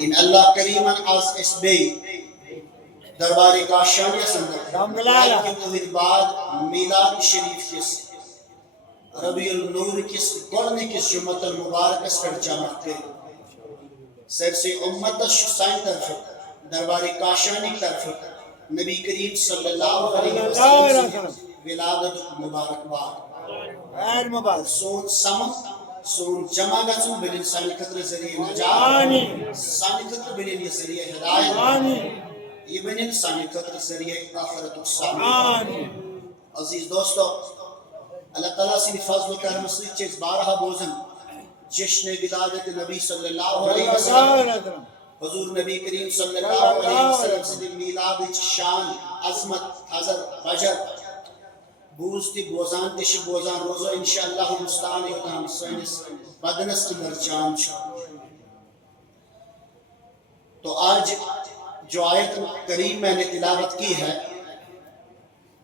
ان اللہ کریمن از اس be دربار کاشانی سندر کے بعد میلاد شریف کس ربیع النور کس گڑنے کس جمعۃ المبارک اس پر جمع کر سرسی امت سائن طرف دربار کاشانی طرف نبی کریم صلی اللہ علیہ وسلم ولادت مبارک سون سمن سون جمع گژھن بنن سانہِ خٲطرٕ ذریعہ نجات سانہِ خٲطرٕ بنن یہ ذریعہ ہدایت یہ بنن سانہِ خٲطرٕ ذریعہ آخرتُک سعادت عزیز دوستو اللہ تعالیٰ سٕنٛدِ فضل و کرم سۭتۍ چھِ أسۍ بارہا بوزان جشن ولادت نبی صلی اللہ علیہ وسلم حضور نبی کریم صلی اللہ علیہ وسلم سٕنٛدِ میلادٕچ شان عظمت حضر بجر بوز تی بوزان تش بوزان روزو انشاءاللہ مستعان یوتان سینس بدنس اندر جان چھو تو آج جو آیت کریم میں نے تلاوت کی ہے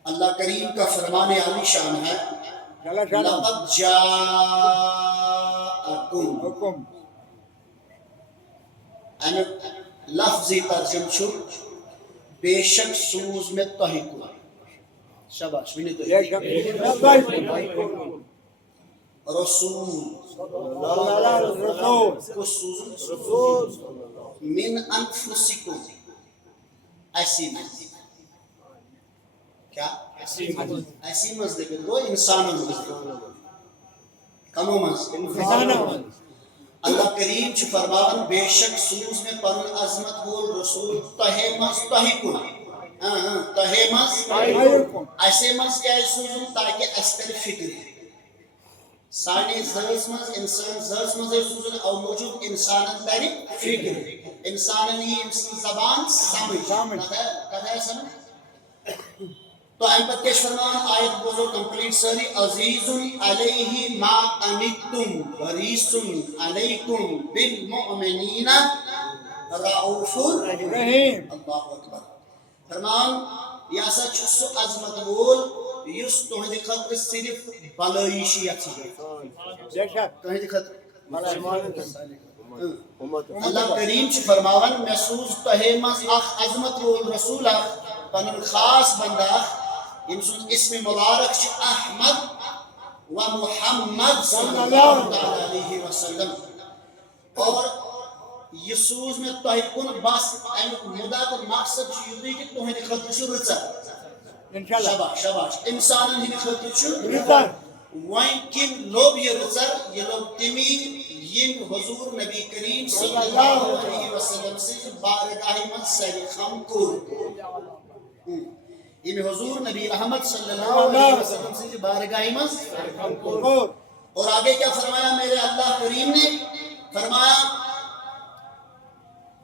اللہ کریم کا فرمان عالی شان ہے لَقَدْ جَاءَكُمْ لفظی ترجم چھو بے شک سوز میں تہی کو شاباش ونی تو رسول رسول من انفسکم ایسی مزد کیا ایسی مزد وہ انسان مزد کمو مزد اللہ کریم چھ فرمان بے شک سوز میں پن عظمت بول رسول تہے مز تہی کو تہے مز ایسے مز کیا سوزن تاکہ استر فکر سانی زرز مز انسان زرز مز سوزن او موجود انسان تاری فکر انسان ہی انسان زبان سمجھ کہتا ہے سمجھ تو ام پر کش فرمان آیت بوزو کمپلیٹ ساری عزیز علیہ ما انتم حریص علیکم بالمؤمنین رعوف رحیم اللہ اکبر فرمان یہ سا چھو عظمت بول یس تہندِ خطر صرف بلائشی اچھی تہندِ خطر اللہ کریم چھ فرماون محسوس تہے مز اخ عظمت بول رسول اخ پنن خاص بندہ انسان اسم مبارک چھ احمد و محمد صلی اللہ علیہ وسلم اور یسوس میں تہی کن بس مدہ تو مقصد چھ یہ کہ تہندِ خطر چھ رچر شاباش شاباش انسان ہند خطر چھ وائن کن لوگ یہ رچر یہ لوگ تمی یم حضور نبی کریم صلی اللہ علیہ وسلم سے بارگاہ من سر خم کو یم حضور نبی رحمت صلی اللہ علیہ وسلم سے بارگاہ من سر خم کو اور آگے کیا فرمایا میرے اللہ کریم نے فرمایا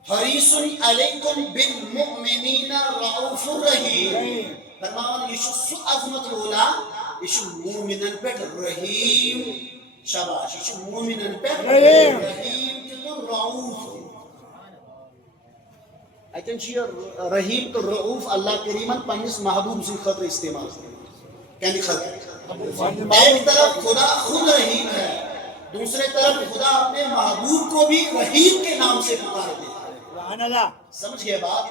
حریص علیکم بالمؤمنین رعوف الرحیم فرمایا یہ سو عظمت بولا یہ مومنن پر رحیم شاباش یہ مومنن پر رحیم تو رعوف ایتن چھ رحیم تو رعوف اللہ کریمن پنس محبوب سے خطر استعمال کہنے خطر ایک طرف خدا خود رحیم ہے دوسرے طرف خدا اپنے محبوب کو بھی رحیم کے نام سے پکار دے سمجھ گئے بات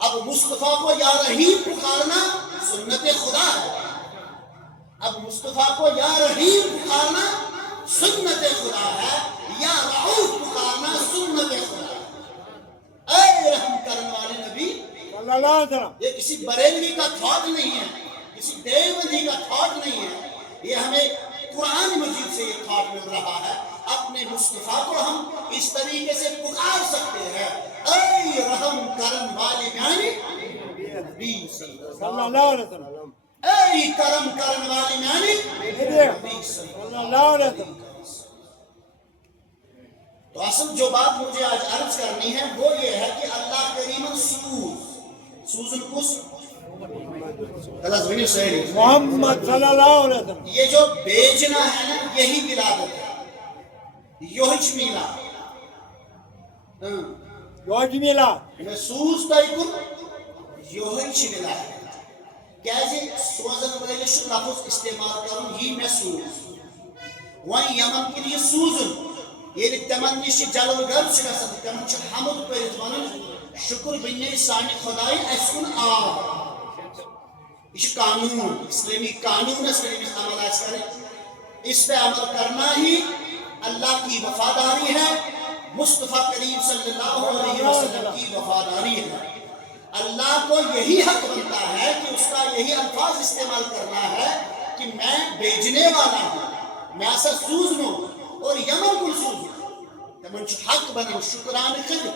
اب مصطفیٰ کو یا رحیم پکارنا سنت خدا ہے اب مصطفیٰ کو یا رحیم پکارنا سنت خدا ہے یا رعوف پکارنا سنت خدا ہے اے رحم کرنے والے نبی یہ کسی بریلوی کا تھاٹ نہیں ہے کسی دیوبندی کا تھاٹ نہیں ہے یہ ہمیں قرآن مجید سے یہ تھاٹ مل رہا ہے اپنے مصطفیٰ کو ہم اس طریقے سے پکار سکتے ہیں اے رحم کرم والے میانی نبی صلی اللہ علیہ وسلم اے کرم کرم والے میانی نبی صلی اللہ علیہ وسلم تو اصل جو بات مجھے آج عرض کرنی ہے وہ یہ ہے کہ اللہ کریم سوزن کس محمد صلی اللہ علیہ وسلم یہ جو بیچنا ہے نا یہی ولادت ہے یوہچ میلا یوہچ میلا محسوس تائکن یوہچ میلا کیازِ سوزن ویلش لفظ استعمال کرن یہ محسوس وہیں یمن کن یہ سوزن ییٚلہِ تِمن نِش جلوٕ گر چھُ گژھان تِمن چھُ حمد پٔرِتھ وَنُن شُکر بنے سانہِ خۄدایہِ اَسہِ کُن آو یہ قانون اسلامی قانونس پر عمل آج کریں اس پہ عمل کرنا ہی اللہ کی وفاداری ہے مصطفیٰ کریم صلی اللہ علیہ وسلم کی وفاداری ہے اللہ کو یہی حق بنتا ہے کہ اس کا یہی الفاظ استعمال کرنا ہے کہ میں بیچنے والا ہوں میں ایسا سوزنوں اور یمن کل سوزنوں تمن چھُ حق بنان شکرانہ کر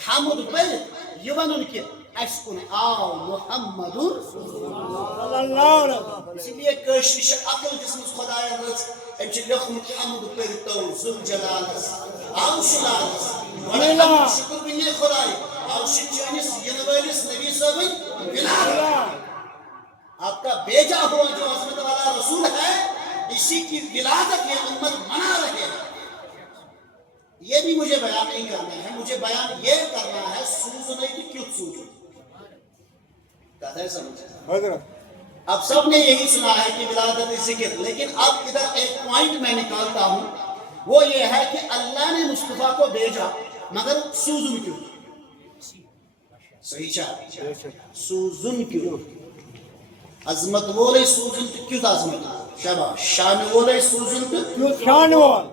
حمد پر یہ ونن کہ اس کن آو محمد صلی اللہ علیہ وسلم اسی لیے کشش عقل جسم خدایا رز ام چھ لکھمت حمد پر تو ذل جلالس آو شلالس ونحمد شکر بنی خدای آو شچانس ینوالس نبی صاحب بلال آپ کا بیجا ہوا جو عظمت والا رسول ہے اسی کی ولادت یہ امت منا رہے ہیں یہ بھی مجھے بیان نہیں کرنا ہے مجھے بیان یہ کرنا ہے سوزنے کی کیوں سوزنے کہتا ہے سمجھے اب سب نے یہی سنا ہے کہ ولادت ذکر لیکن اب ادھر ایک پوائنٹ میں نکالتا ہوں وہ یہ ہے کہ اللہ نے مصطفیٰ کو بھیجا مگر سوزن کیوں صحیح چاہ سوزن کیوں عظمت وولے سوزن کیوں عظمت شباش شان وولے سوزن کیوں شان وول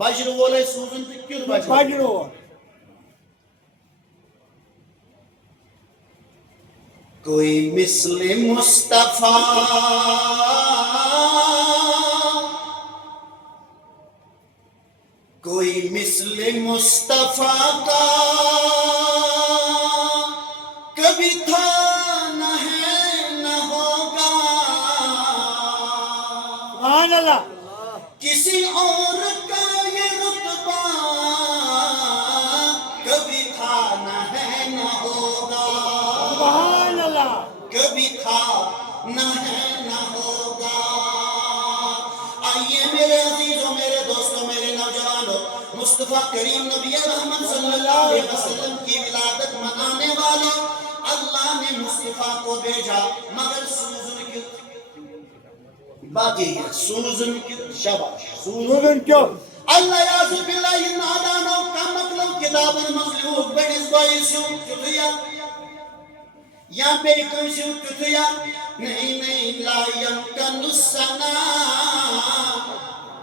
بجر وولے سوزن کیوں بجر وول کوئی مثل مصطفیٰ کوئی مثل مصطفیٰ کا کبھی تھا نہ ہے نہ ہوگا سبحان اللہ کسی اور کا یہ رتبہ کبھی تھا نہ ہے نہ ہوگا سبحان اللہ کبھی تھا نہ ہے نہ ہوگا آئیے میرے عزیزوں میرے دوستوں میرے نوجوانوں مصطفیٰ کریم نبی رحمت صلی اللہ علیہ وسلم کی ولادت منانے والے اللہ نے مصطفیٰ کو بھیجا مگر سوزن کیوں باقی ہے سوزن کیوں شباش سوزن کیوں اللہ یعظ باللہ نادانو کا مطلب کتابن مظلوم بڑیس بائیسیوں کتیا یا پہ کنسیوں کتیا نہیں لا یمکن السنا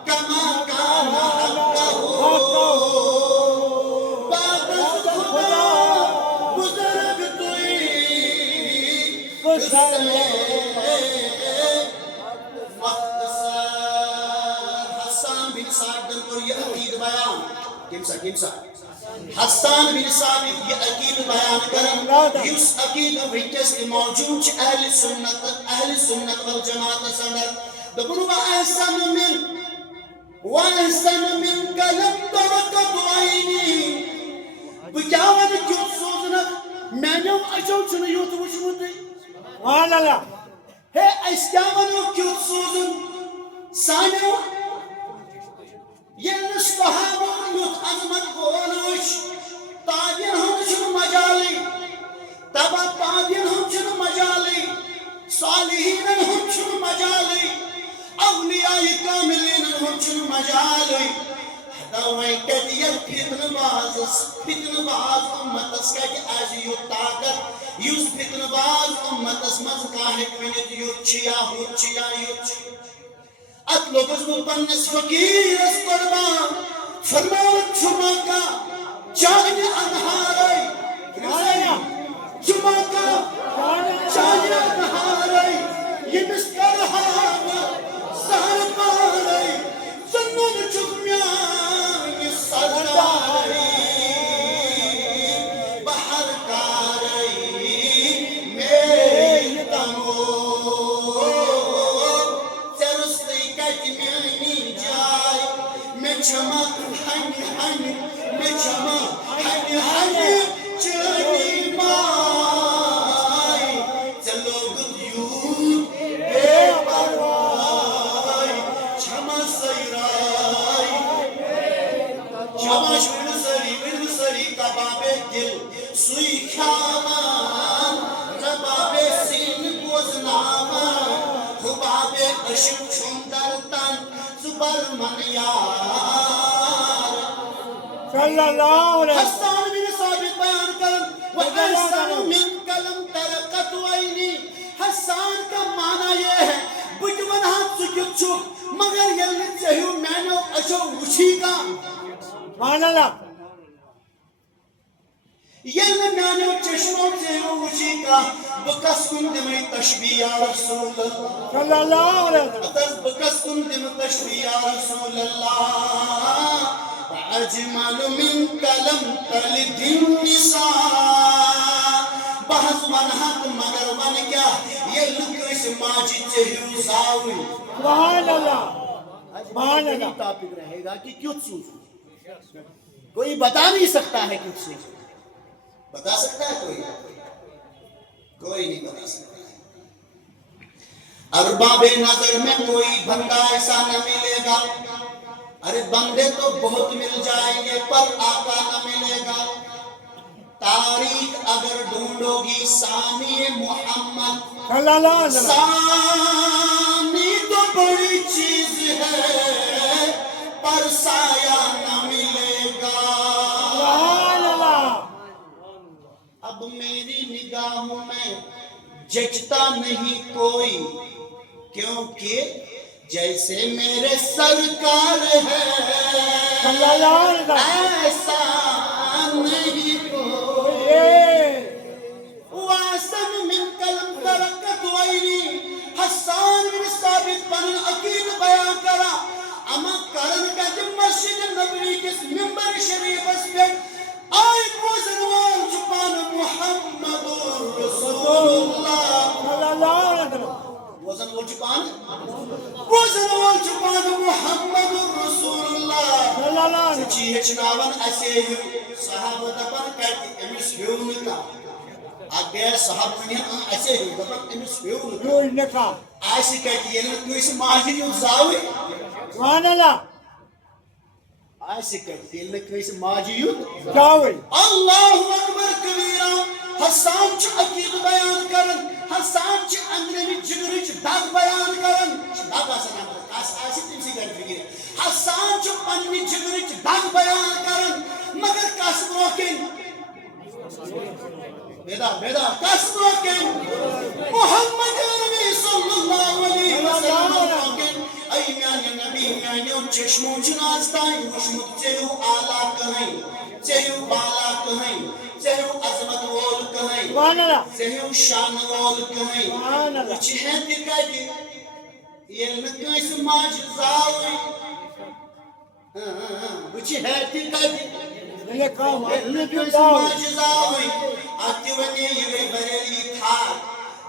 کما کانا حقہ بات خدا بزرگ توئی کسلے حسان بن سعدن اور یہ عقید بیان کمسا حسان بن ثابت یہ عقید بیان کرن یس عقید ونکس موجود اہل سنت والجماعت سندر دپن واحسن من لم ترقب عینی بکاون کیوت سوزنک مینو اچھو چھن یوت وچمت سبحان اللہ ہے اس کیا ونو کیوت سوزن سانو یہ صحابہ یوت عظمت بولوش تابعین ہم چھن مجالی تبا تابعین ہم چھن مجالی صالحین ہم چھن مجالی اولیاء کاملین ہم چھن مجالی دوائیں کدیر فتن باز امتس کا کہ آج یوت طاقت یوز فتن باز امتس مز کاہک ونیت یوت چیا ہوت چیا یوت چیا ات لوگز من پنس فقیر اس قربان فرماوت چھما کا چاہنے انہارائی چھما کا چاہنے انہارائی یہ مسکر حام سہر پارائی سنن چھمیان یہ سردائی بحر کارائی میری تمو چھما ہنی ہنی میں چھما ہنی ہنی چنی مائی چلو گدیون بے پروائی چھما سیرائی چھما شویر سری کباب دل سوئی کھامان رباب سین گوزنامان خباب اشم چھندر تن زبر من یار صلی اللہ علیہ وسلم حسان بن ثابت بیان کرن وَأَحْسَنُ مِنْكَ لَمْ تَرَ قَطُّ عَيْنِي حسان کا معنی یہ ہے بچ ونہا ژٕ کیُتھ مگر ییٚلہِ نہٕ ژےٚ ہیوٗ میانیو أچھو وٕچھی کانٛہہ سبحان اللہ ییٚلہِ نہٕ میانیو چشمو ژےٚ ہیوٗ وٕچھی کانٛہہ بہٕ کس کُن دِمَے تشبیہ یا رسول اللہ صلی اللہ علیہ وسلم اَتَس بہٕ کس کُن دِمہٕ تشبیہ یا رسول اللہ وَأَجْمَلُ مِنْكَ لَمْ تَلِدِ النِّسَاء بہٕ حظ وَنہا تہٕ مگر وَنہٕ کیٛاہ ییٚلہِ نہٕ کٲنٛسہِ ماجہِ ژےٚ ہیوٗ زاوٕے سبحان اللہ سبحان یہی اللہ ٹاپک رہے گا کہ کیوں سوچ کوئی بتا نہیں سکتا ہے کیوں سوچ بتا سکتا ہے کوئی نہیں بتا سکتا ارباب نظر میں کوئی بندہ ایسا نہ ملے گا ارے بندے تو بہت مل جائیں گے پر آقا نہ ملے گا تاریخ اگر ڈھونڈو گی ثانی محمد صلی اللہ علیہ وسلم ثانی تو بڑی چیز ہے پر سایہ نہ ملے گا سبحان اللہ اب میری نگاہوں میں جچتا نہیں کوئی کیونکہ جیسے میرے سرکار ہے صلی اللہ علیہ وسلم ایسا نہیں کوئی وَأَحْسَنُ مِنْكَ لَمْ تَرَ قَطُّ عَيْنِي حسان بن ثابت پنن عقید بیان کرا اما کرن کہ مسجد نبوی کس ممبر شریفس پہ آئی بوزن وال چپان محمد رسول اللہ صلی اللہ علیہ وسلم وزن وال چپان محمد رسول اللہ صلی اللہ علیہ وسلم چی ہچناون اسے ہیو صحابہ دپن کہتی امس ہیو نکا اگر صحابہ نے اسے ہیو دپن امس ہیو نکا جو نکاح آسی کہتی ہے کیسی ماجر یوں زاوی سبحان اللہ آسی کہتی ہے کیسی ماجر یوں جاوی اللہ اکبر کبیرہ حسان چھ عقید بیان کرن حسان چھ اندرمی جگرچ دگ بیان کرن دگ آسان آسی تمسی کر فکر حسان چھ پنمی جگرچ دگ بیان کرن مگر کس روکن بیدا کس روکن محمد نبی صلی اللہ علیہ وسلم روکن ای میانی نبی میانیو چشمو چناستائی وشمت چہو آلہ کہیں چہو بالا کہیں چہو عظمت وول کہیں سبحان اللہ چہو شان وول کہیں سبحان اللہ وچی ہے دکھا دی یہ نکیس ماج زاوی وچی ہے دکھا دی نکاح نکیس ماج زاوی آتی ونی یہ گئی بریلی تھا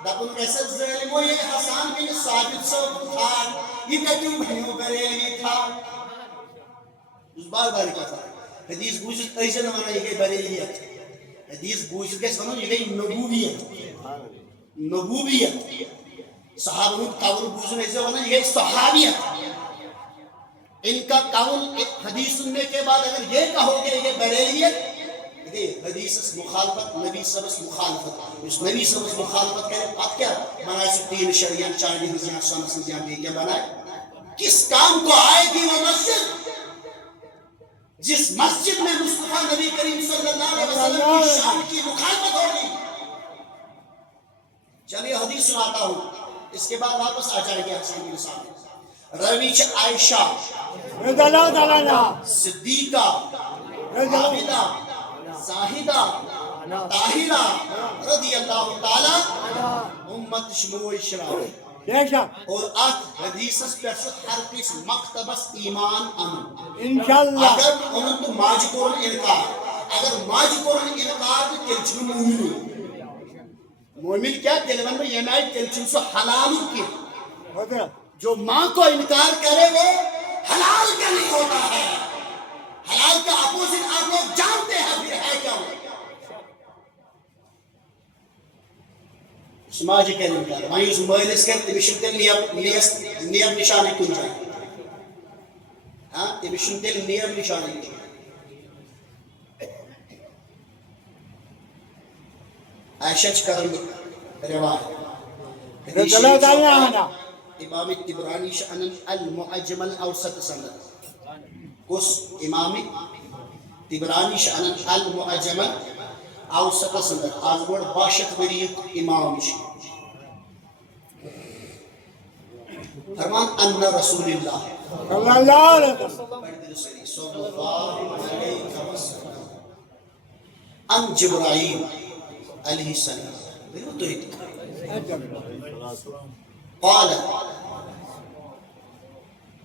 دپن کیسے ظلم ہوئی حسان بن ثابت صاحب تھا یہ کہتیوں بھنیوں بریلی تھا اس بار بار کہتا حدیث بوجھت ایسے نمانا یہ گئی بریلیت حدیث بوجھت کیسے نمانا یہ گئی نبویت نبویت صحابہ قول بوجھن ایسے نمانا یہ گئی صحابیت ان کا قول حدیث سننے کے بعد اگر یہ کہو گے یہ بریلیت حدیث مخالفت نبی صبس مخالفت اس نبی صبس مخالفت کرے بات کیا بنائے سے تین شریعت چاہنے ہزیاں سنس ہزیاں دے کیا بنائے کس کام کو آئے گی وہ مسجد جس مسجد میں مصطفیٰ نبی کریم صلی اللہ علیہ وسلم کی شان کی مخالفت ہوگی چلیے حدیث سناتا ہوں اس کے بعد واپس آ جائے گی حسان بن ثابت رویچ عائشہ رضی اللہ تعالیٰ صدیقہ عابدہ زاہدہ طاہرہ رضی اللہ تعالی امت شموئی شراب بے شک اور آت حدیث پر ہر کس مکتبس ایمان امن انشاءاللہ اگر انہوں تو ماج کورن انکار اگر ماج کورن انکار تو تلچن مومن مومن کیا تلون میں یہ نائی تلچن سو حلال کی حضرت جو ماں کو انکار کرے وہ حلال کا نہیں ہوتا ہے حلال کا اپوزٹ آپ لوگ جانتے ہیں پھر ہے کیا سماجی کے انکار وہیں اس مہلس کرتے بشنتل نیب نشانی کن جائیں ہاں یہ بشنتل نیب نشانی کن جائیں عائشہ چکرم روایت رضی اللہ تعالیٰ عنہ امام تبرانی شأن المعجم الاوسط سند کس امامی تبرانی شأن المعجم اوسط سندر آز گوڑ 62 وری امام فرمان ان رسول اللہ صلی اللہ علیہ وسلم صلی اللہ علیہ وسلم ان جبرائیل علیہ السلام بلو تو قال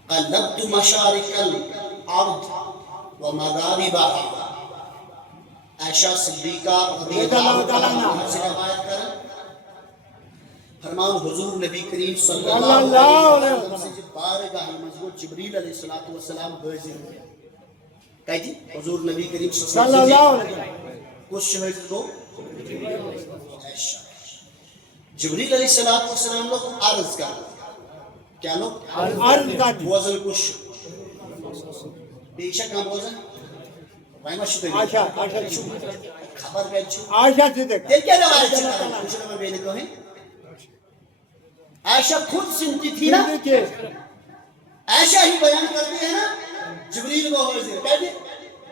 قلبت مشارق الارض ومغاربها عائشہ صدیقہ رضی اللہ عنہا سے روایت کریں فرمان حضور نبی کریم صلی اللہ علیہ وسلم سے بارگاہ مجبور جبریل علیہ السلام حاضر ہوئے کہتی حضور نبی کریم صلی اللہ علیہ وسلم کس شہر کو عائشہ جبریل علیہ السلام لوگ عرض کر کیا لوگ عرض کر بوزن کش بیشک ہم بوزن وائمہ شکر عائشہ خبر بیل چھو عائشہ سے دیکھ دل کیا روایت چھو کچھ نمبر بیلے کو ہیں عائشہ خود سنتی تھی نا عائشہ ہی بیان کرتی ہے نا جبریل کو حاضر کہتے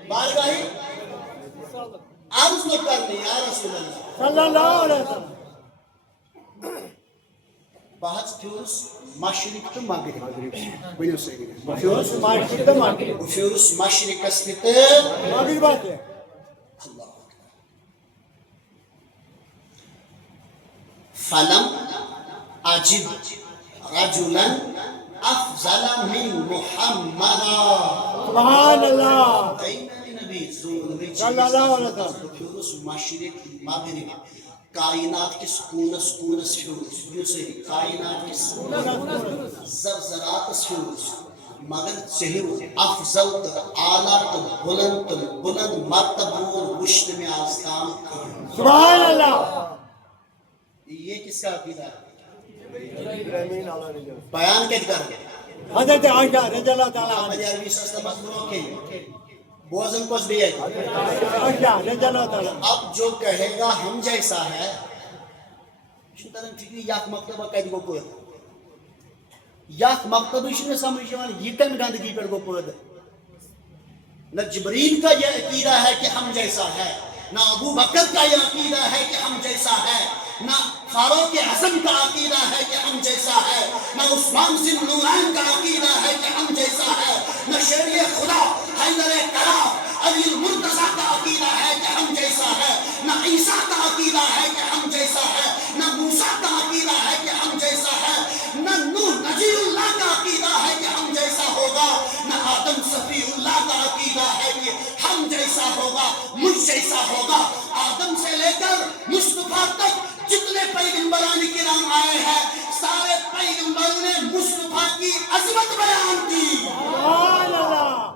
بارگاہی عرض نہ کرنی یا رسول اللہ صلی اللہ علیہ وسلم بہت فیورس مشرق تو مغرب بنیو سیدی فیورس مشرق تو مغرب فیورس مشرق استت مغرب بات ہے اللہ فلم اجد رجلا افضل من محمد سبحان اللہ این نبی زور صلی اللہ علیہ وسلم فیورس مشرق مغرب کائنات کس کونس کونس فیورس بنیو سیدی کائنات کس زرزرات فیورس مگر چہو افضل تر اعلیٰ تر بلند مرتبہ وشت میں آستان سبحان اللہ یہ کس کا عقیدہ ہے بیان کیا کر حضرت عائشہ رضی اللہ تعالیٰ عنہ ہماری عربی سستا مضمون کے بوزن کچھ بھی ہے عائشہ رضی اللہ تعالیٰ اب جو کہے گا ہم جیسا ہے شترن فکری یک مکتبہ کہہ گو پود یک مکتبہ شنے سمجھ جوان یہ کم گندگی پر گو پود نہ جبریل کا یہ عقیدہ ہے کہ ہم جیسا ہے نہ ابو بکر کا یہ عقیدہ ہے کہ ہم جیسا ہے نہ فاروق اعظم کا عقیدہ ہے کہ ہم جیسا ہے نہ عثمان ذی نورین کا عقیدہ ہے کہ ہم جیسا ہے نہ شیر خدا حیدر کرام علی المرتضیٰ کا عقیدہ ہے کہ ہم جیسا ہے نہ عیسیٰ کا عقیدہ ہے کہ ہم جیسا ہے نہ موسیٰ کا عقیدہ ہے کہ ہم جیسا ہے نہ نوح نجی اللہ کا عقیدہ ہے کہ ہم جیسا ہوگا نہ آدم صفی اللہ کا عقیدہ ہے کہ ہم جیسا ہوگا مجھ جیسا ہوگا آدم سے لے کر مصطفیٰ تک جتنے پیغمبران کرام آئے ہیں سارے پیغمبروں نے مصطفیٰ کی عظمت بیان کی سبحان اللہ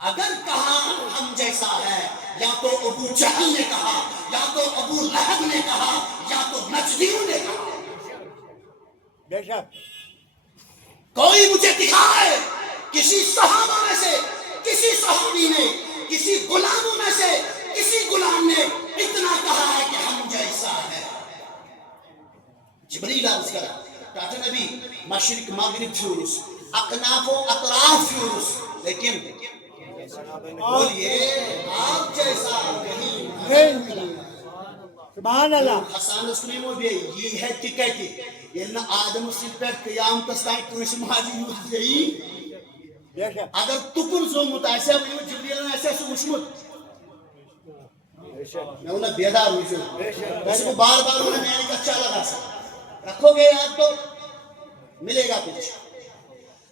اگر کہا ہم جیسا ہے یا تو ابو جہل نے کہا یا تو ابو لہب نے کہا یا تو نجدیوں نے کہا بے شک کوئی مجھے دکھائے کسی صحابہ میں سے کسی صحابی نے کسی غلاموں میں سے کسی غلام نے اتنا کہا ہے کہ ہم جیسا ہے جبریل عرض کرا کہتے نبی مشرق مغرب فیورس اکناف و اطراف فیورس لیکن بولیے آپ جیسا کہیں سبحان اللہ حسان اسلیم و بھی یہ ہے ٹکٹ یلنا آدم سے پر قیام تستائی کنش مہاجی یوز جئی بے شک اگر تکن زومت ایسا ہوئی جبریل نے ایسا سو مشمت میں انہیں بیدار ہوئی جو ویسے کو بار بار انہیں میں نے اچھا لگا سا رکھو گے یاد تو ملے گا کچھ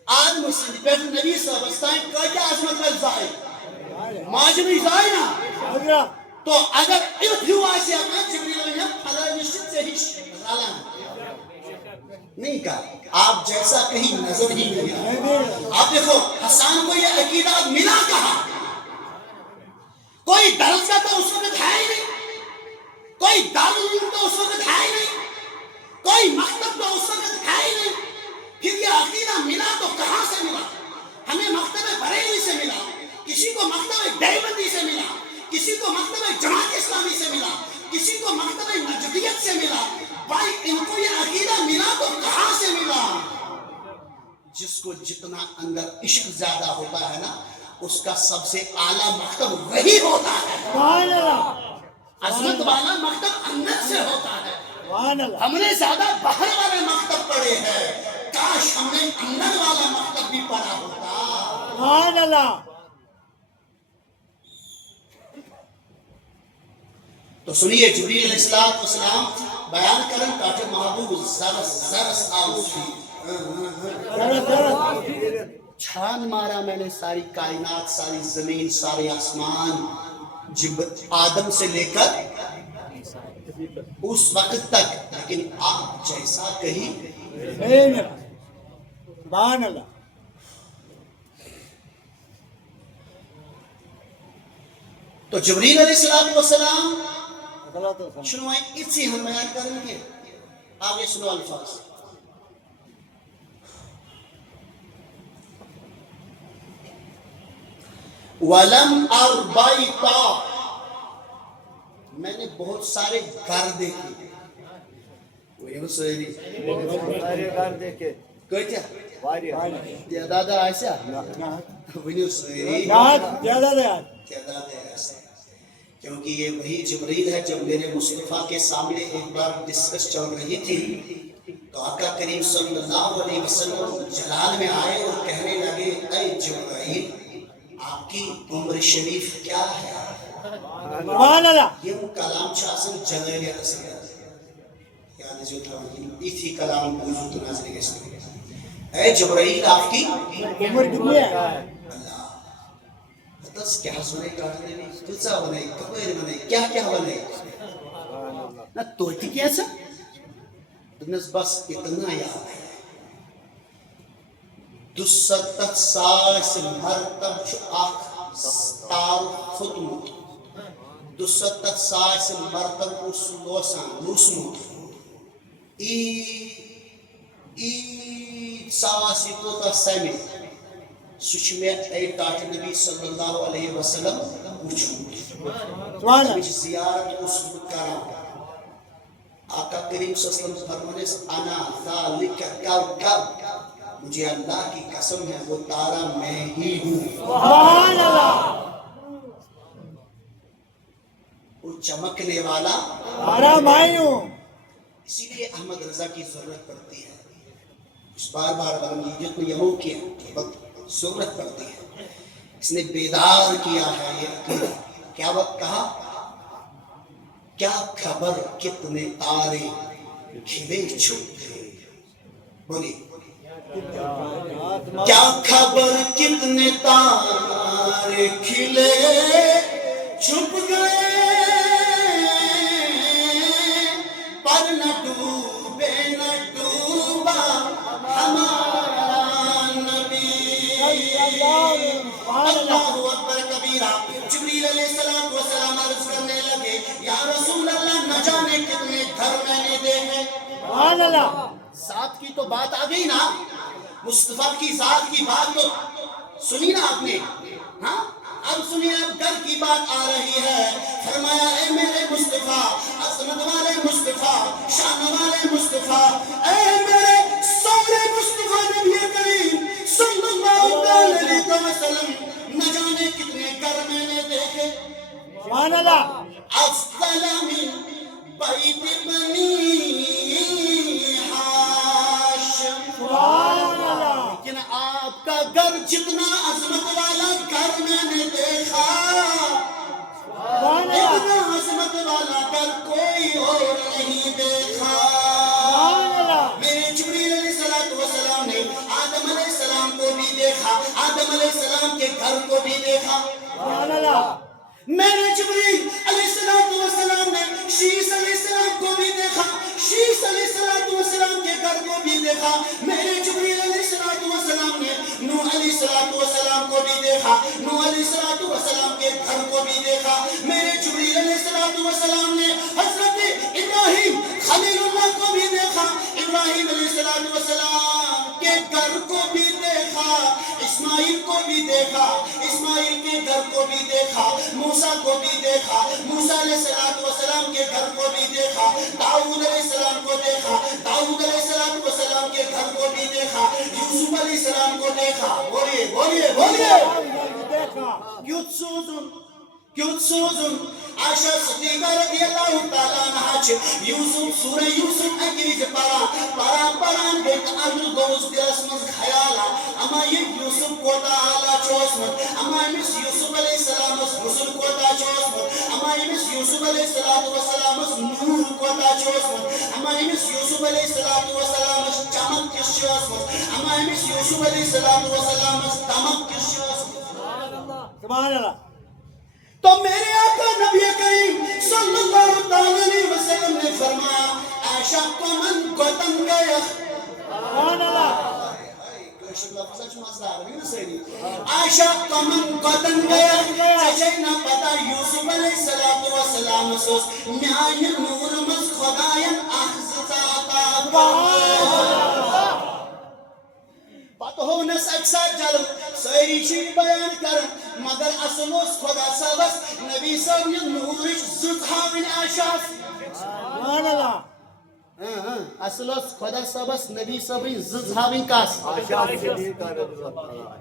آج مسلم پیٹ نبی صاحب استائیں کیا عظمت میں ظاہر ماجمی ظاہر نا حضرت تو اگر ایت ہوا ایسے اپنا جبریل نے پھلا نشت سے ہی غالا نہیں کہا آپ جیسا کہیں نظر ہی نہیں آیا آپ دیکھو حسان کو یہ عقیدہ ملا کہا کوئی درسگاہ تو اس وقت ہے ہی نہیں کوئی دارالعلوم تو اس وقت ہے ہی نہیں کوئی مکتب تو اس وقت ہے ہی نہیں پھر یہ عقیدہ ملا تو کہاں سے ملا ہمیں مکتب بریلی سے ملا کسی کو مکتب دیوبندی سے ملا کسی کو مکتب جماعت اسلامی سے ملا کسی کو مکتب نجدیت سے ملا بھائی ان کو یہ عقیدہ ملا تو کہاں سے ملا جس کو جتنا اندر عشق زیادہ ہوتا ہے نا اس کا سب سے اعلیٰ مکتب وہی ہوتا ہے. سبحان اللہ. عظمت والا مکتب اندر سے ہوتا ہے. سبحان اللہ. ہم نے زیادہ باہر والے مکتب پڑھے ہیں, کاش ہم نے اندر والا مکتب بھی پڑھا ہوتا. سبحان اللہ. تو سنیے جبریل علیہ السلام بیان کریں تاکہ محبوب زرس آوشی چھان مارا میں نے ساری کائنات, ساری زمین, سارے آسمان, آدم سے لے کر اس وقت تک, لیکن آپ جیسا کہیں. سبحان اللہ. تو جبریل علیہ السلام شنو اسی ہم بیان کریں گے. آگے سنو الفاظ. وَلَمْ أَرْبَيْتَا, میں نے بہت سارے گھر دیکھے. وہی سوئری سارے گھر دیکھے کہتے واریاہ تعداد آئیسا وہی سوئری تعداد ایسا, کیونکہ یہ وہی جبریل ہے. جب میرے مصطفیٰ کے سامنے ایک بار ڈسکس چل رہی تھی تو آقا کریم صلی اللہ علیہ وسلم جلال میں آئے اور کہنے لگے اے جبریل آپ کی عمر شریف کیا ہے؟ سبحان اللہ. یہ وہ کلام چاہسن جلالِ رسول یعنی جو تھا ایتھی کلام وجود نازل گشت. اے جبریل آپ کی عمر کتنی ہے؟ اللہ بس کیا سنے کاٹنے نہیں تلسا بنائی کپیر بنائی کیا بنائی نا توٹی کیسا دنس بس اتنا یاد ہے. 270 ساس مرتب چھو آخ ستار خطمت 270 ساس مرتب اس لوسان لوسمت ای ساسی تو تا سیمی سوچ میں اے تاج نبی صلی اللہ علیہ وسلم پوچھوں سبحان اللہ. مجھ زیارت اس کرام. آقا کریم صلی اللہ علیہ وسلم فرمانے انا ذالک کوکب, مجھے اللہ کی قسم ہے وہ تارا میں ہی ہوں. سبحان اللہ. وہ چمکنے والا تارا میں ہوں. اسی لیے احمد رضا کی ضرورت پڑتی ہے. اس بار غلامگیت میں یمو کیا وقت ضرورت پڑتی ہے. اس نے بیدار کیا ہے یہ عقیدہ. کیا وقت کہا کیا خبر کتنے تارے کھلے چھپ گئے. بولیے کیا خبر کتنے تارے کھلے چھپ گئے پر نہ ڈوبے نہ ڈوبا ہمارا نبی. اللہ اکبر کبیرہ. جبریل علیہ السلام عرض کرنے لگے یا رسول اللہ نہ جانے کتنے گھر میں نے دیکھے. سبحان اللہ. ذات کی تو بات آ گئی نا, مصطفیٰ کی ذات کی بات تو سنی نا آپ نے. ہاں اب سنیے, اب گھر کی بات آ رہی ہے. فرمایا اے میرے مصطفیٰ, عظمت والے مصطفیٰ, شان والے مصطفیٰ, اے میرے سارے مصطفیٰ نبی کریم صلی اللہ علیہ وسلم, نہ جانے کتنے گھر میں نے دیکھے. سبحان اللہ. افضل من بیت بنی ہاشم. سبحان اللہ. لیکن آپ کا گھر جتنا عظمت والا گھر میں نے دیکھا, سبحان اللہ. اتنا عظمت والا گھر کوئی اور نہیں دیکھا. سبحان اللہ. میرے جبریل علیہ السلام نے آدم علیہ السلام کو بھی دیکھا, آدم علیہ السلام کے گھر کو بھی دیکھا. سبحان اللہ. میرے جبریل علیہ السلام نے شیس علیہ السلام کو بھی دیکھا, شیس علیہ السلام کے گھر کو بھی دیکھا. میرے جبریل علیہ السلام نے نوح علیہ السلام کو بھی دیکھا, نوح علیہ السلام کے گھر کو بھی دیکھا. میرے جبریل علیہ السلام نے حضرت ابراہیم خلیل اللہ کو بھی دیکھا, ابراہیم علیہ السلام کے گھر کو بھی دیکھا, اسماعیل کو بھی دیکھا, اسماعیل کے گھر کو بھی دیکھا, موسیٰ کو بھی دیکھا, موسیٰ علیہ السلام کے گھر کو بھی دیکھا, داؤد علیہ السلام کو دیکھا, داؤد علیہ السلام کے گھر کو بھی دیکھا, یوسف علیہ السلام کو دیکھا. بولیے بولیے بولیے. Kyut suzun Aisha Siddiqa radiyallahu ta'ala anha ch Yusuf Surah Yusuf akiriz paran bet anul goz dirasmaz khayala ama Yusuf kota ala chosman ama Yusuf alayhi salam rusul kota chosman ama Yusuf alayhi salatu wassalam nur kota chosman ama Yusuf alayhi salatu wassalam chamak chosman ama Yusuf alayhi salatu wassalam tamak chosman Subhanallah. تو میرے آقا نبی کریم صلی اللہ علیہ وسلم نے فرمایا عائشہ کو من گوتن گیا Subhanallah. عائشہ کو من گوتن گیا سجینا پتا یوسف علیہ السلام سوس میان نور مز خداین اخزاتا پتہ ہونس اکثر جل ساری چیز بیان کر مگر اصل اس خدا صاحبس نبی صاحب نے نورش زد ہاوین آشاف Subhanallah. اصل اس خدا صاحبس نبی صاحب نے زد ہاوین کاس Aşağı Siddiqa radıyallahu ta'ala.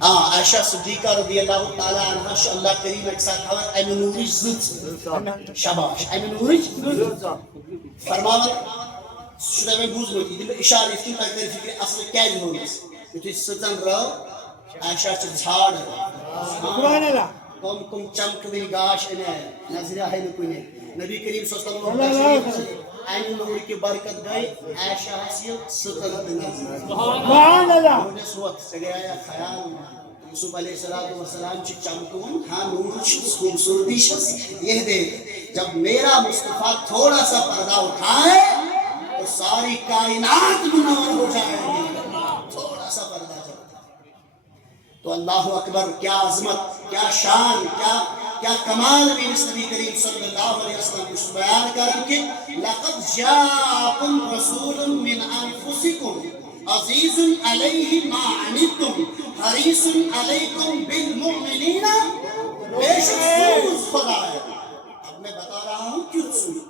عائشہ صدیقہ رضی اللہ تعالی عنہ اللہ کریم ایک ساتھ ہوا ایم نورش زد شباش ایم نورش فرماوت شده میں بوز موتی دل اشارہ اتنی تقدیر فکر اصل کیا جنونس اتنی ستن رو عائشہ چھ جھاڑ Subhanallah. کم چمک دی گاش انہیں نظرہ ہے نکونے نبی کریم صلی اللہ علیہ وسلم این نور کی برکت گئی عائشہ حسیل ستن نظر Subhanallah. مجھے سوت سے گیا یا خیال یوسف علیہ السلام چی چمکون ہاں نور شخص خوبصورتی شخص یہ دے جب میرا مصطفیٰ تھوڑا سا پردہ اٹھائے تو ساری کائنات منور ہو جائے گی تھوڑا سا پردہ جب تو اللہ اکبر کیا عظمت کیا شان کیا کمال بھی اس نبی کریم صلی اللہ علیہ وسلم اس بیان کریں کہ لَقَدْ جَاءَكُمْ رَسُولٌ مِّنْ أَنفُسِكُمْ عَزِيزٌ عَلَيْهِ مَا عَنِتُّمْ حَرِيصٌ عَلَيْكُمْ بِالْمُؤْمِنِينَ بے شک سوز خدا ہے اب میں بتا رہا ہوں کیوں سوز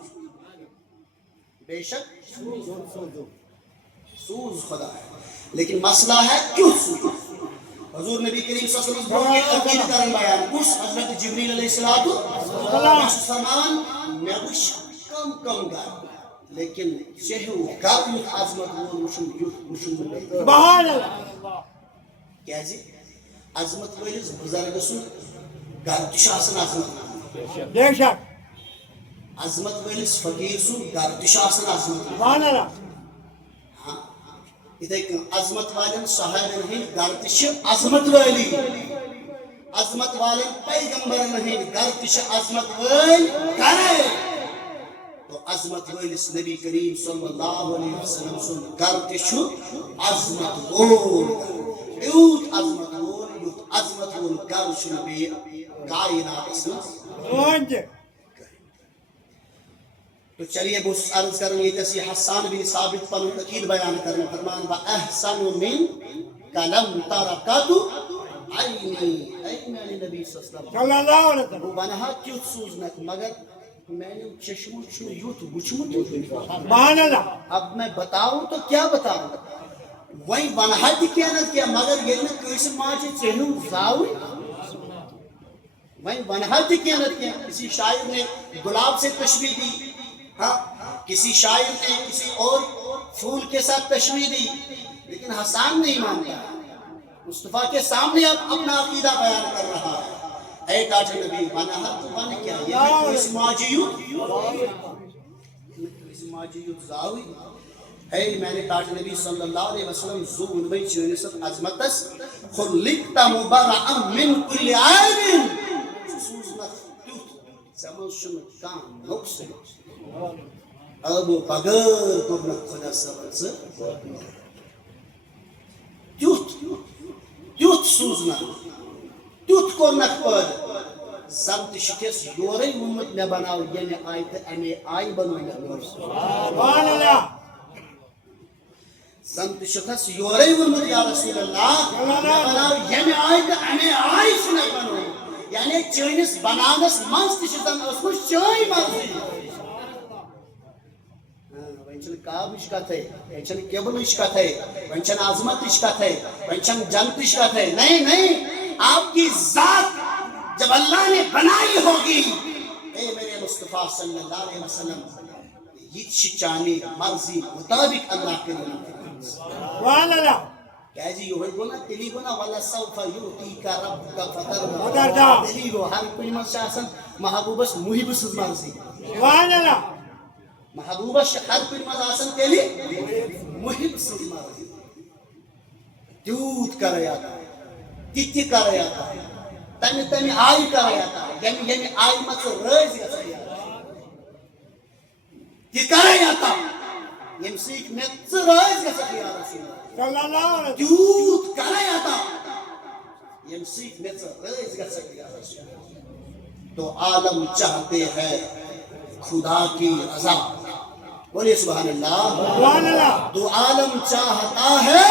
بے شک سوز خدا ہے لیکن مسئلہ ہے کیوں سوز حضور نبی کریم صلی اللہ علیہ وسلم کے عقید کرن بیان کس حضرت جبریل علیہ السلام فرمان میں وش کم گا لیکن چہو گاب یوت عظمت وشن Subhanallah. کیا جی عظمت ولس بزرگ سن گھر تش آسان عظمت Devşak. عظمت ولس فقیر سن گھر تش آسان عظمت Subhanallah. اتھے عظمت والن صحابن ہند گھر تش عظمت والی عظمت والن پیغمبرن ہند گھر تش عظمت وال کرے تو عظمت والس نبی کریم صلی اللہ علیہ وسلم سن گھر تش عظمت وول یوت عظمت وول یوت عظمت وول گھر چھ بی کائنات Önce. تو چلیے بس عرض کریں یہ جیسے حسان بن ثابت پر عقید بیان کرنے فرمان با احسن من کلم ترکت عینی عین علی نبی صلی اللہ علیہ وسلم Sallallahu aleyhi ve sellem. وہ بنہا کیوں سوزنک مگر میں نے چشمو چھو یوت گچمت Subhanallah. اب میں بتاؤں تو کیا بتاؤں وہی بنہا دی کہنت کیا مگر یہ نہ کسی ماجی چہنو زاوی وہی بنہا دی کہنت کیا کسی شاعر نے گلاب سے تشبیح دی ہاں کسی شاعر نے کسی اور پھول کے ساتھ تشبیہ دی لیکن حسان نہیں مانتا مصطفیٰ کے سامنے اب اپنا عقیدہ بیان کر رہا ہے اے ڈاکٹر نبی مانا ہر تو مانے کیا یہ کوئی ماجیوت زاوی ہے میں نے ڈاکٹر نبی صلی اللہ علیہ وسلم زون بھئی چونست عظمتس خلقت مبرعا من کل عائب سوزنت تیوت سمجھن کام نقص اب بغیر کرنک خدا صبر سے تیوت سوزنا تیوت کرنک پر سمت شکس یوری امت میں بناو یعنی آئی تا امی آئی بنو یا Subhanallah. زن تشخص یورے ورمت یا رسول اللہ یعنی آئی تو امی آئی سنے بنو یعنی چینس بنانس منز تشتن اسمش چائی مرضی ونچن کاب اشکت ہے ونچن کیبل اشکت ہے ونچن عظمت اشکت ہے ونچن جنت اشکت ہے نہیں آپ کی ذات جب اللہ نے بنائی ہوگی اے میرے مصطفیٰ صلی اللہ علیہ وسلم یہ چانی مرضی مطابق اللہ کے لیے سبحان اللہ کیا جی یہ گونا تلی گونا والا سوف یوتیک ربک فترضا فترضا تلی گو ہر کوئی منشا آسان محبوبس محب سز مرضی سبحان اللہ محبوبس ہر کوئی منشا آسان تلی محب سز مرضی تیوت کر رہا تھا تیتی کر رہا تھا تمی آئی کر رہا تھا یعنی آئی مت سے رز گا سکیا تی کر رہا تھا یم سیک مت سے رز گا سکیا رسول اللہ صلی اللہ علیہ وسلم تیوت کر رہا تھا یم سیک مت سے رز گا سکیا رسول اللہ تو عالم چاہتے ہیں خدا کی رضا بولیے سبحان اللہ سبحان اللہ تو عالم چاہتا ہے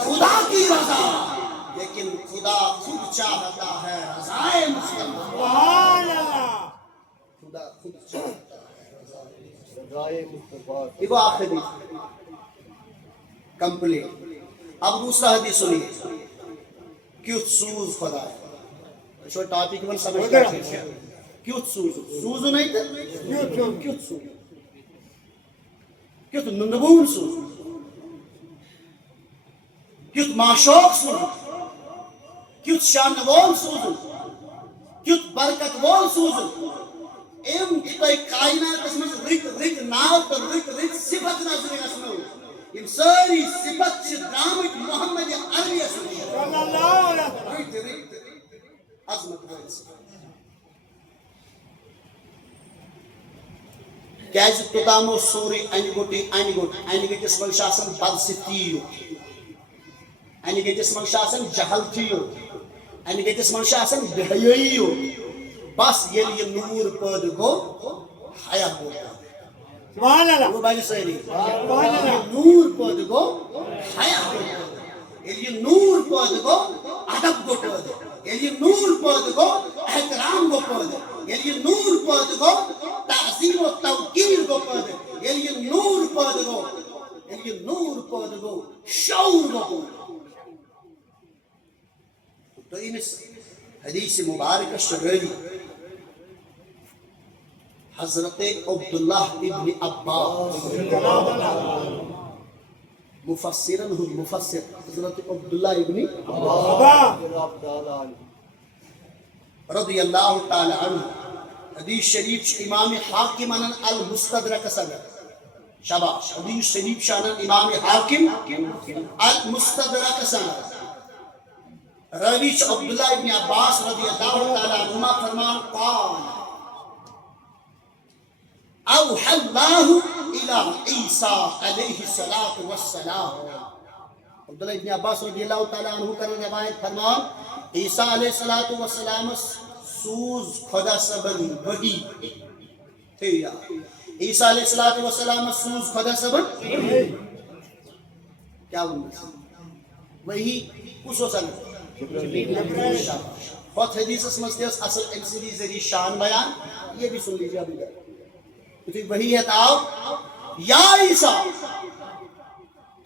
خدا کی رضا لیکن خدا خود چاہتا ہے رضائے مصطفیٰ سبحان اللہ خدا خود چاہتا ہے رضائے مصطفیٰ یہ آخری کمپلیٹ اب دوسرا حدیث سنیے کیوت سوز خدا ہے شو ٹاپک من سمجھ کر کیوت سوز سوز نہیں تھا کیوت سوز کیوت نندبون سوز کیوت معشوق سوز کیوت شان وول سوزن کیوت برکت وول سوزن ایم کتائی کائنات اس میں رت ناو تر رت صفت نظر اسمو یم ساری صفت سے درامت محمد عربی اسمو صلی اللہ علیہ وسلم رت عظمت ویس کیازِ توتامو سوری انگوٹی گٹس من شاسن بدستیو گٹس من شاسن جہلتیو گٹس من شاسن بہیو بس یل یہ نور پد گو حیا گو سبحان اللہ وہ بھائی سہری سبحان اللہ نور پد گو حیا گو یل یہ نور پد گو ادب گو پد یل یہ نور پد گو احترام گو پد یل یہ نور پد گو تعظیم و توقیر گو پد یل یہ نور پد گو یل یہ نور پد گو شعور گو پد تو امس حدیث مبارک شغلی حضرت عبداللہ ابن عباس مفسرن ہو مفسر حضرت عبداللہ ابن ابا رضی اللہ تعالی عنہ حدیث شریف امام حاکم المستدرک صدر شاباش حدیث شریف شانن امام حاکم المستدرک صدر رویش عبداللہ ابن عباس رضی اللہ تعالی عنہما فرمان قال اوحى الله الى عیسیٰ علیہ الصلاة والسلام عبداللہ ابن عباس رضی اللہ تعالی عنہ کا روایت فرمان عیسیٰ علیہ الصلاة والسلام سوز خدا سبن وحی عیسیٰ علیہ الصلاة والسلام سوز خدا سبن کیا بننا وحی کس ہو سکتا خود حدیث اس مستیس اصل امسیدی ذریعی شان بیان یہ بھی سن لیجئے ابھی کیونکہ وہی ہے تاؤ یا عیسیٰ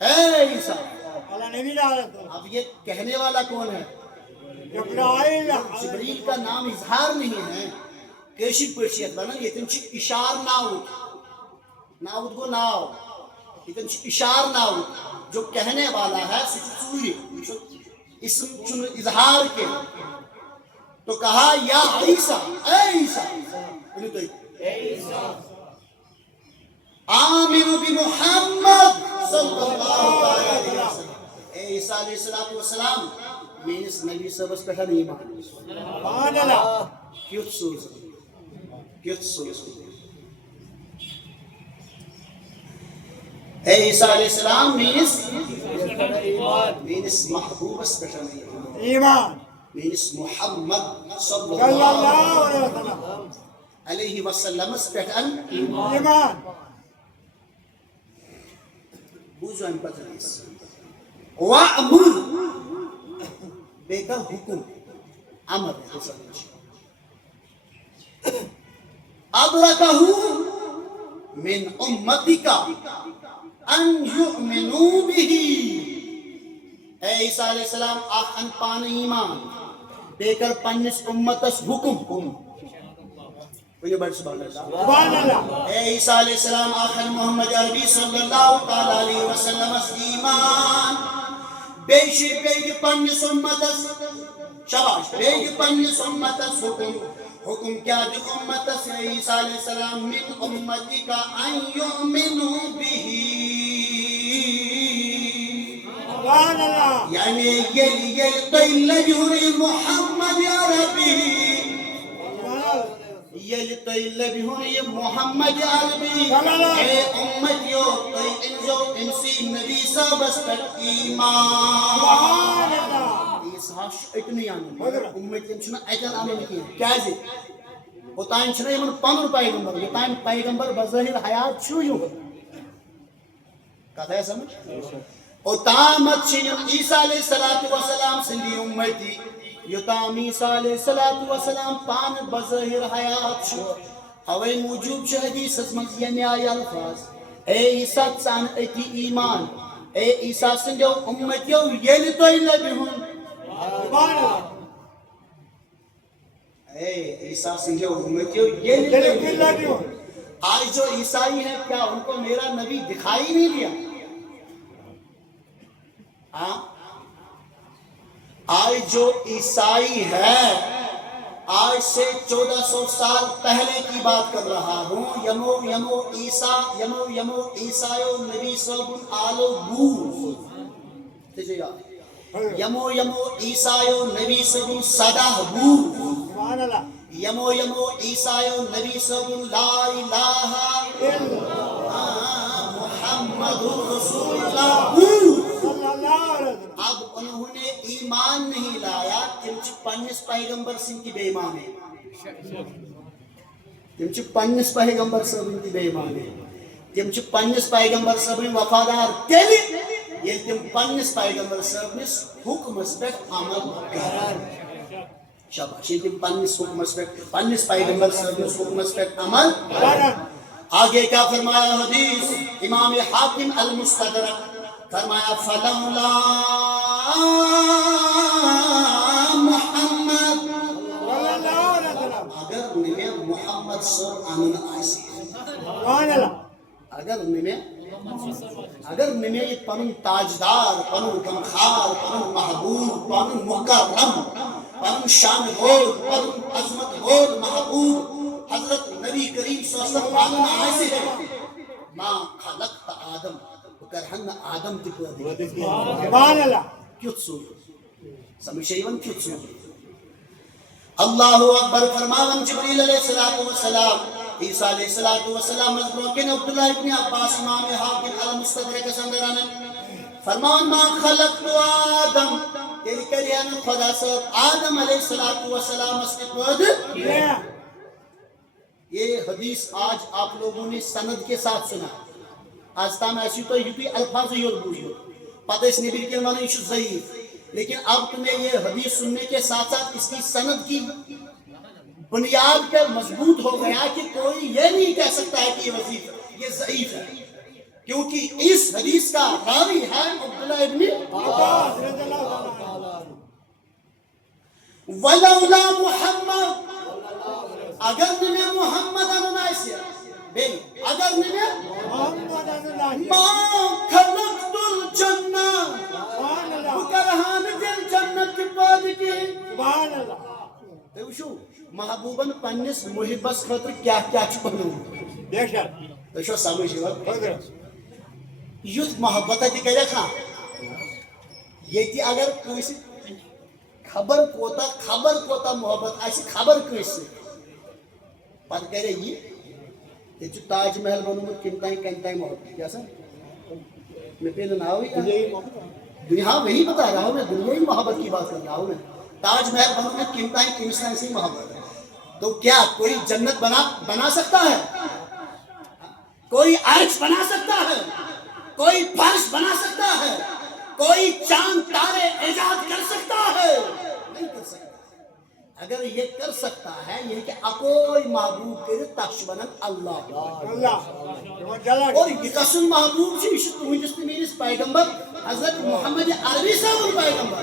اے عیسیٰ اب یہ کہنے والا کون ہے جبریل کا نام اظہار نہیں ہے کیشی پرشیت بنا یہ تنچ اشار ناؤد گو ناؤ یہ تنچ اشار ناؤد جو کہنے والا ہے سچوری اسم چن اظہار کے تو کہا یا عیسیٰ اے عیسیٰ آمنوا بمحمد صلی اللہ علیہ وسلم اے عیسیٰ علیہ السلام میں اس نبی صبح پہ نہیں مانی سبحان اللہ کیوت سوز اے عیسیٰ علیہ السلام مینس محبوب اسپیشل ایمان مینس محمد صلی صلی اللہ اللہ علیہ وسلم اسپیشل ایمان بوزو ام پتریس وَأْمُرْ بیکر حکم امر أَدْرَكَهُ مِنْ أُمَّتِكَ أَنْ يُؤْمِنُوا بِهِ اے عیسیٰ علیہ السلام آخن پان ایمان بیکر پنس امتس حکم سبحان اللہ اے عیسیٰ علیہ السلام آخر محمد عربی صلی اللہ علیہ وسلم ایمان بیشی بیگی پنس امتس شباش بیگی پنس امتس حکم کیا دی امتس اے عیسیٰ علیہ السلام من امتی کا ان یؤمنوا به سبحان اللہ یعنی یہ طیلہ محمد عربی یہ طیلہ محمد عربی اے امتیو تی انجو انسی نبی صاحبس پر ایمان سبحان اللہ عیسیٰ اتنی آنے امتیم چھنا ایتن آنے کی کیا جی وہ تائم چھنا یہ من پانر پیغمبر یہ تائم پیغمبر بظاہر حیات چھو یوں کہتا ہے سمجھ اور تامت چھنم عیسیٰ علیہ السلام سندی امتی یوتام عیسیٰ علیہ السلام پان بظاہر حیات چھو اوے موجود چھو حدیث اسمت یمی آئی الفاظ اے عیسیٰ سان اتی ایمان اے عیسیٰ سندیو امتیو یلی تو لبی ہوں سبحان اللہ اے عیسیٰ سندیو امتیو یلی تو لبی ہوں آج جو عیسائی ہیں کیا ان کو میرا نبی دکھائی نہیں دیا آج جو عیسائی ہے آج سے 1400 سال پہلے کی بات کر رہا ہوں یمو عیسائیو نبی صاحب آلو بور یمو عیسائیو نبی صاحب صدہ بور سبحان اللہ یمو عیسائیو نبی صاحب لا الہ محمد رسول اللہ صلی اللہ علیہ وسلم اب انہوں نے ایمان نہیں لایا تمچ پنس پیغمبر سن کی بے ایمان ہے تمچ پنس پیغمبر سن کی بے ایمان ہے تمچ پنس پیغمبر سن وفادار تیلی یہ تم پنس پیغمبر سن حکم اسپیکٹ عمل کرار شاباش یہ تم پنس حکم اسپیکٹ پنس پیغمبر سن حکم اسپیکٹ عمل کرار آگے کیا فرمایا حدیث امام حاکم المستدرک فرمایا فلولا محمد صلی اللہ علیہ وسلم اگر نمیں محمد صلی اللہ آئیسی سبحان اللہ اگر نمیں پنن تاجدار پنن غمخار پنن محبوب پنن مکرم پنن شان غور پنن عظمت غور محبوب حضرت نبی کریم صلی اللہ علیہ وسلم آئیسی ہے ما خلقت آدم کرہن آدم تکو دی سبحان اللہ کیت سو سمجھے ایون کیت سو اللہ اکبر فرماون جبریل علیہ السلام عیسیٰ علیہ السلام مذکروں کے عبداللہ ابن عباس امام حاکم المستدرک سندران فرمان ما خلقت آدم تیری کریان خدا صاحب آدم علیہ السلام استقود یہ حدیث آج آپ لوگوں نے سند کے ساتھ سنا آج تام ایسی تو یہ الفاظ ہی اور بوجھو پتہ اس نبی کے معنی یہ ضعیف لیکن اب تمہیں یہ حدیث سننے کے ساتھ ساتھ اس کی سند کی بنیاد پر مضبوط ہو گیا کہ کوئی یہ نہیں کہہ سکتا ہے کہ یہ ضعیف ہے کیونکہ اس حدیث کا راوی ہے عبداللہ ابن عباس رضی اللہ عنہ ولولا محمد اگر نمیں محمد انائسی اگر نمیں محمد اللہ ما خلقت الجنہ سبحان اللہ بکرہان دل جنت کی پاد کی سبحان اللہ دیوشو محبوباً پنیس محبس خطر کیا چھپنو بے شک دیوشو ساموشی وقت حضرت یوت محبت ہے کہ دیکھا یہ تھی اگر کوئی خبر کوتا محبت ایسی خبر کوئی پتہ کرے یہ جو تاج محل بنومت کم تائیں محبت کیا سا میں پہلے نہ ہوئی دنیا وہی بتا رہا ہوں میں دنیاوی محبت کی بات کر رہا ہوں میں تاج محل بنومت کم تائیں سے محبت ہے تو کیا کوئی جنت بنا سکتا ہے کوئی عرش بنا سکتا ہے کوئی فرش بنا سکتا ہے؟ کوئی چاند تارے ایجاد کر سکتا ہے؟ نہیں کر سکتا. اگر یہ کر سکتا ہے یہ کہ اکوئی محبوب کرے تخشبنن اللہ اللہ اور یہ قسم محبوب سے یہ تہندس میرس پیغمبر حضرت محمد عربی صاحب پیغمبر.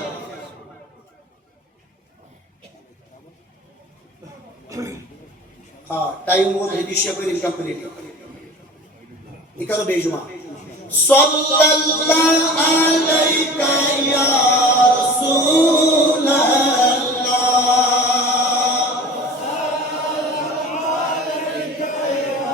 ہاں ٹائم وہ حدیث پر انکمپلیٹ یہ کرو بے جمع صلی اللہ علیہ